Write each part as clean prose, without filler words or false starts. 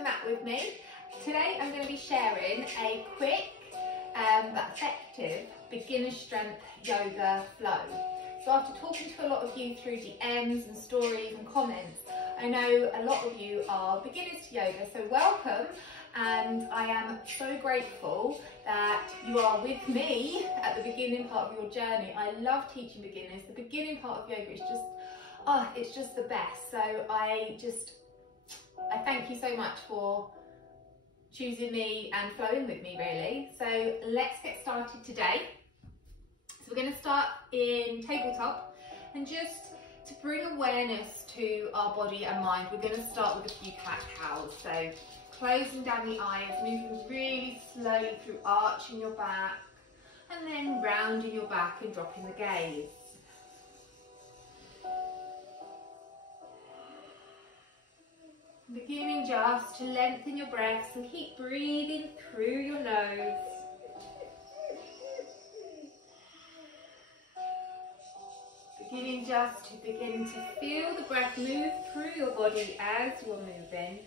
the mat with me. Today I'm going to be sharing a quick but effective beginner strength yoga flow. So after talking to a lot of you through DMs and stories and comments, I know a lot of you are beginners to yoga, so welcome, and I am so grateful that you are with me at the beginning part of your journey. I love teaching beginners. The beginning part of yoga is just, it's just the best. So I thank you so much for choosing me and flowing with me, really. So let's get started today. So we're going to start in tabletop, and just to bring awareness to our body and mind, we're going to start with a few cat-cows. So closing down the eyes, moving really slowly through arching your back, and then rounding your back and dropping the gaze. Beginning just to lengthen your breaths and keep breathing through your nose. Beginning just to feel the breath move through your body as you're moving,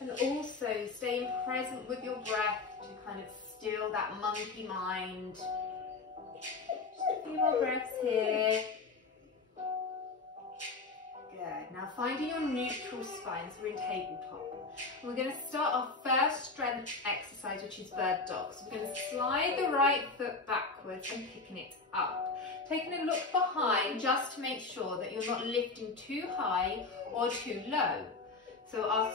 and also staying present with your breath to kind of still that monkey mind. Just a few more breaths here. Good. Now finding your neutral spine, so we're in tabletop. We're going to start our first strength exercise, which is bird dog. So we're going to slide the right foot backwards and picking it up. Taking a look behind just to make sure that you're not lifting too high or too low. So our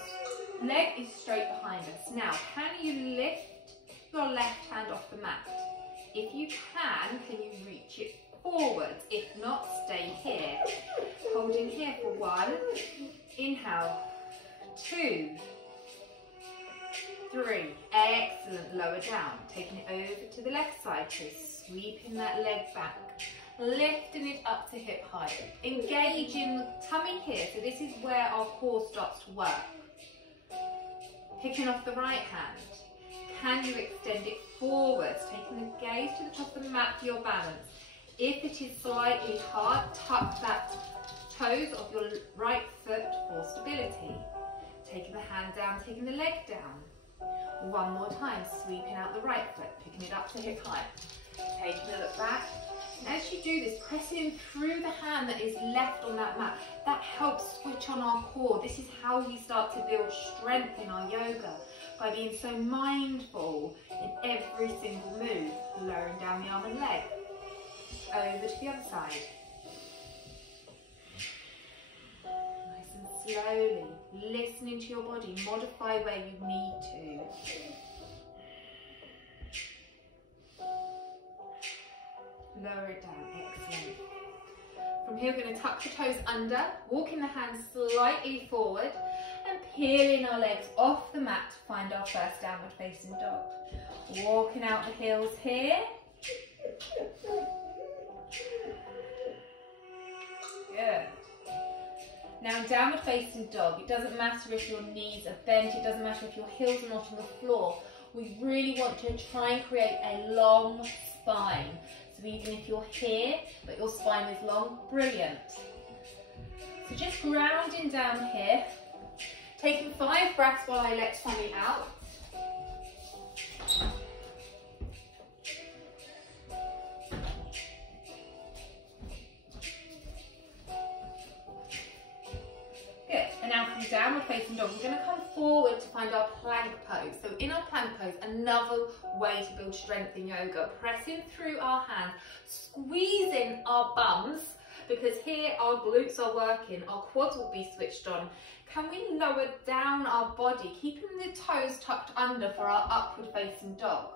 leg is straight behind us. Now, can you lift your left hand off the mat? If you can you reach it forwards? If not, stay here. Holding here for 1. Inhale. 2. 3. Excellent. Lower down. Taking it over to the left side. So sweeping that leg back. Lifting it up to hip height. Engaging the tummy here. So this is where our core starts to work. Picking off the right hand. Can you extend it forwards? Taking the gaze to the top of the mat for your balance. If it is slightly hard, tuck that toes of your right foot for stability. Taking the hand down, taking the leg down. One more time, sweeping out the right foot, picking it up to hip height. Taking a look back. And as you do this, pressing through the hand that is left on that mat, that helps switch on our core. This is how we start to build strength in our yoga, by being so mindful in every single move. Lowering down the arm and leg. Over to the other side. Nice and slowly, listening to your body, modify where you need to. Lower it down, excellent. From here we're going to tuck the toes under, walking the hands slightly forward and peeling our legs off the mat to find our first downward facing dog. Walking out the heels here. Good. Now downward facing dog, it doesn't matter if your knees are bent, it doesn't matter if your heels are not on the floor. We really want to try and create a long spine. So even if you're here, but your spine is long, brilliant. So just grounding down here, taking 5 breaths while I let tummy out. Downward facing dog, we're going to come forward to find our plank pose. So in our plank pose, another way to build strength in yoga, pressing through our hands, squeezing our bums, because here our glutes are working, our quads will be switched on. Can we lower down our body, keeping the toes tucked under for our upward facing dog?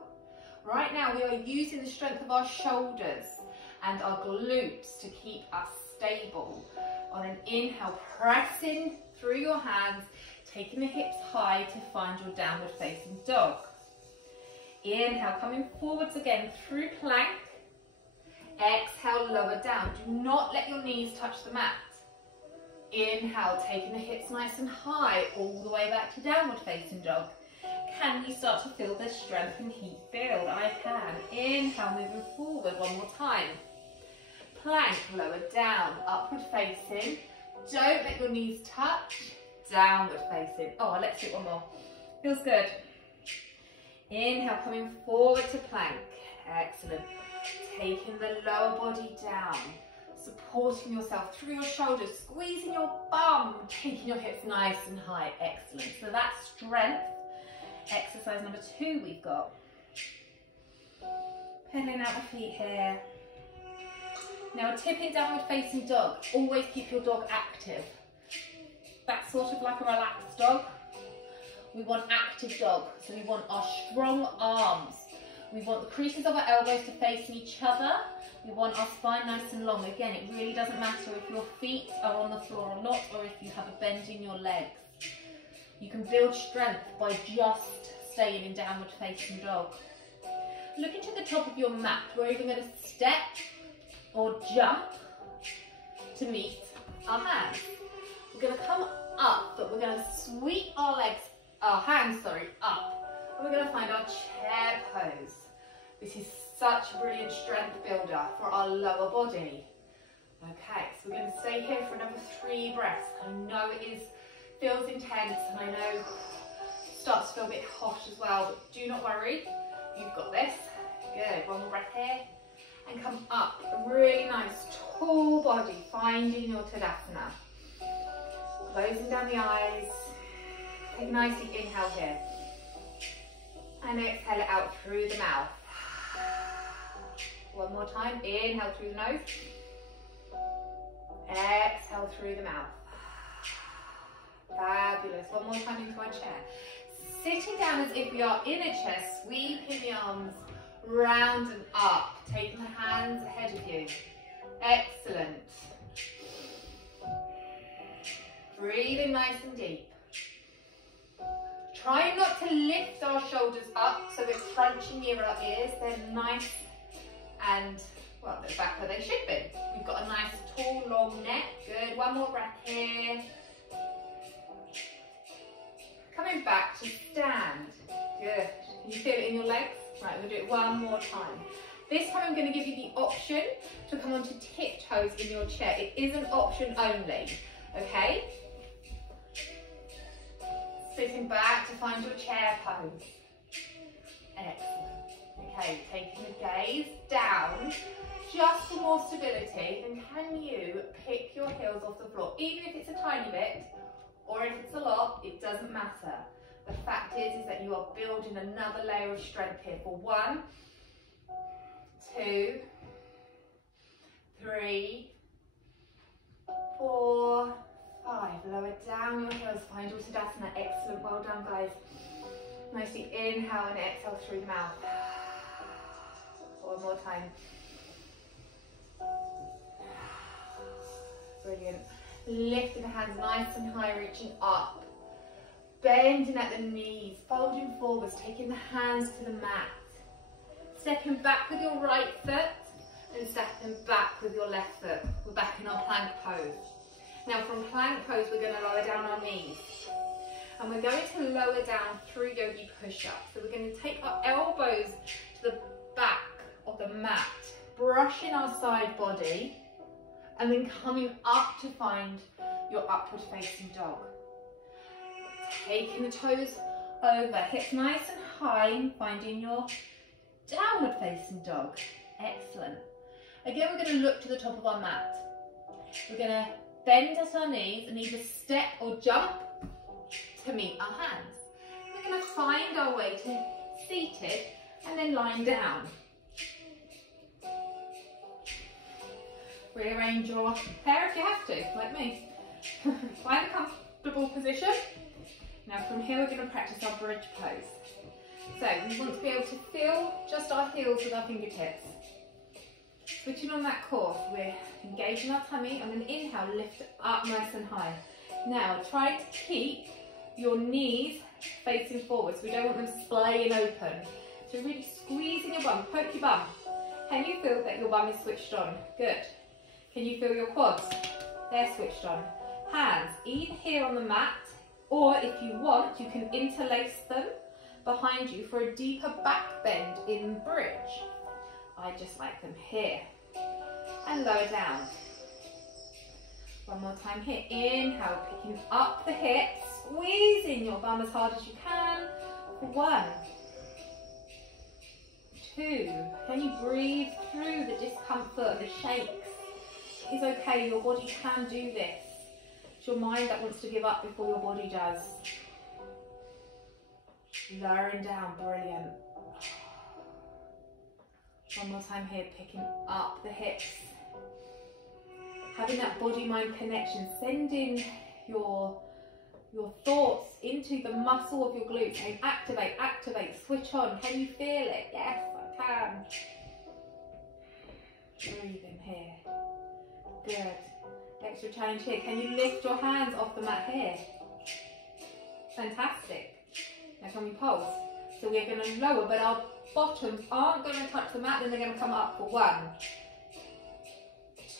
Right now we are using the strength of our shoulders and our glutes to keep us stable. On an inhale, pressing through your hands, taking the hips high to find your downward facing dog. Inhale, coming forwards again through plank. Exhale, lower down. Do not let your knees touch the mat. Inhale, taking the hips nice and high, all the way back to downward facing dog. Can you start to feel the strength and heat build? I can. Inhale, moving forward one more time. Plank, lower down, upward facing. Don't let your knees touch. Downward facing. Oh, let's do it one more. Feels good. Inhale, coming forward to plank. Excellent. Taking the lower body down, supporting yourself through your shoulders, squeezing your bum, taking your hips nice and high. Excellent. So that's strength. Exercise number 2 we've got. Pedaling out the feet here. Now a tip in downward facing dog, always keep your dog active. That's sort of like a relaxed dog. We want active dog, so we want our strong arms. We want the creases of our elbows to face each other. We want our spine nice and long. Again, it really doesn't matter if your feet are on the floor or not, or if you have a bend in your legs. You can build strength by just staying in downward facing dog. Looking to the top of your mat, we're either going to step or jump to meet our hands. We're going to come up, but we're going to sweep our hands up. And we're going to find our chair pose. This is such a brilliant strength builder for our lower body. Okay, so we're going to stay here for another 3 breaths. I know it feels intense, and I know it starts to feel a bit hot as well, but do not worry, you've got this. Good, 1 more breath here. And come up, a really nice tall body, finding your Tadasana. Closing down the eyes. Take a nice deep inhale here. And exhale it out through the mouth. 1 more time, inhale through the nose. Exhale through the mouth. Fabulous. 1 more time into our chair. Sitting down as if we are in a chair, sweeping the arms round and up, taking the hands ahead of you. Excellent. Breathing nice and deep. Try not to lift our shoulders up so we're crunching near our ears. They're nice and, well, they're back where they should be. We've got a nice tall, long neck. Good. 1 more breath here. Coming back to stand. Good. Can you feel it in your legs? Right, we'll do it 1 more time. This time I'm going to give you the option to come onto tiptoes in your chair. It is an option only, okay? Sitting back to find your chair pose. Excellent. Okay, taking the gaze down, just for more stability, then can you pick your heels off the floor? Even if it's a tiny bit, or if it's a lot, it doesn't matter. The fact is that you are building another layer of strength here for 1, 2, 3, 4, 5. Lower down your heels, find your Tadasana. Excellent, well done guys. Nicely inhale and exhale through the mouth. 1 more time. Brilliant. Lifting the hands nice and high, reaching up. Bending at the knees, folding forwards, taking the hands to the mat. Stepping back with your right foot and stepping back with your left foot. We're back in our plank pose. Now from plank pose, we're going to lower down our knees. And we're going to lower down through yogi push-ups. So we're going to take our elbows to the back of the mat, brushing our side body, and then coming up to find your upward facing dog. Taking the toes over, hips nice and high, and finding your downward facing dog. Excellent. Again, we're going to look to the top of our mat. We're going to bend at our knees and either step or jump to meet our hands. We're going to find our way to seated and then lying down. Rearrange your hair if you have to, like me. Find a comfortable position. Now from here we're going to practice our bridge pose. So we want to be able to feel just our heels with our fingertips. Switching on that core, so we're engaging our tummy, and then inhale, lift up nice and high. Now try to keep your knees facing forwards. We don't want them splaying open. So really squeezing your bum, poke your bum. Can you feel that your bum is switched on? Good. Can you feel your quads? They're switched on. Hands either here on the mat, or if you want, you can interlace them behind you for a deeper back bend in bridge. I just like them here. And lower down. 1 more time here. Inhale, picking up the hips, squeezing your bum as hard as you can. for 1, 2. Can you breathe through the discomfort, the shakes? It's okay, your body can do this. It's your mind that wants to give up before your body does. Lowering down, brilliant. One more time here, picking up the hips. Having that body-mind connection, sending your thoughts into the muscle of your glutes, and activate, activate, switch on. Can you feel it? Yes, I can. Breathe in here. Good. Extra challenge here. Can you lift your hands off the mat here? Fantastic. Now can we pulse? So we're going to lower, but our bottoms aren't going to touch the mat, then they're going to come up for 1,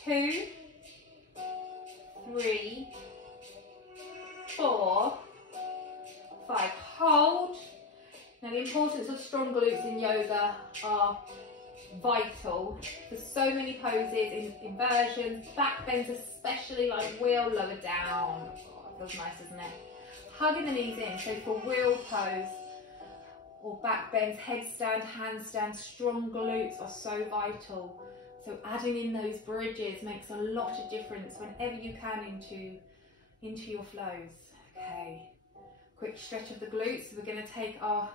2, 3, 4, 5. Hold. Now the importance of strong glutes in yoga are vital for so many poses, inversions, back bends especially, like wheel, lower down. Oh, it feels nice, doesn't it? Hugging the knees in, so for wheel pose or back bends, headstand, handstand, strong glutes are so vital. So adding in those bridges makes a lot of difference whenever you can into your flows. Okay, quick stretch of the glutes. So we're going to take our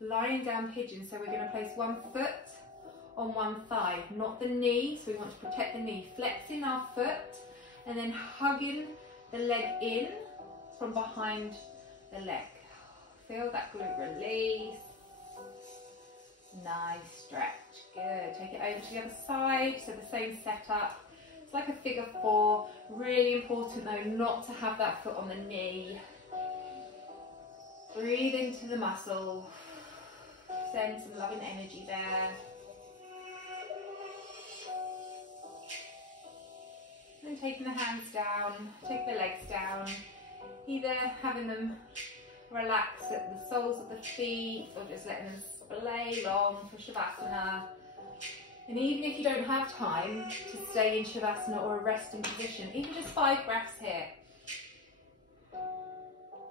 lying down pigeon. So we're going to place one foot on one thigh, not the knee. So we want to protect the knee, flexing our foot and then hugging the leg in from behind the leg. Feel that glute release. Nice stretch. Good. Take it over to the other side. So the same setup. It's like a figure 4. Really important though not to have that foot on the knee. Breathe into the muscle. Send some loving energy there. And taking the hands down, take the legs down, either having them relax at the soles of the feet or just letting them splay long for Shavasana. And even if you don't have time to stay in Shavasana or a resting position, even just 5 breaths here.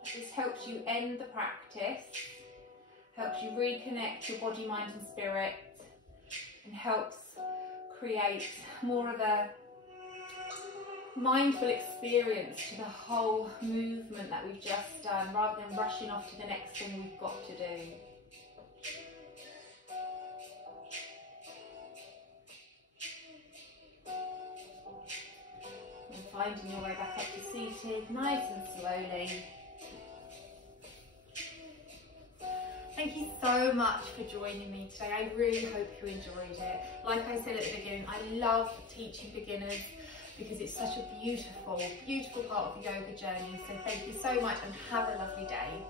This helps you end the practice, helps you reconnect your body, mind and spirit, and helps create more of a mindful experience to the whole movement that we've just done, rather than rushing off to the next thing we've got to do. And finding your way back up to seated, nice and slowly. Thank you so much for joining me today. I really hope you enjoyed it. Like I said at the beginning, I love teaching beginners because it's such a beautiful, beautiful part of the yoga journey. So thank you so much and have a lovely day.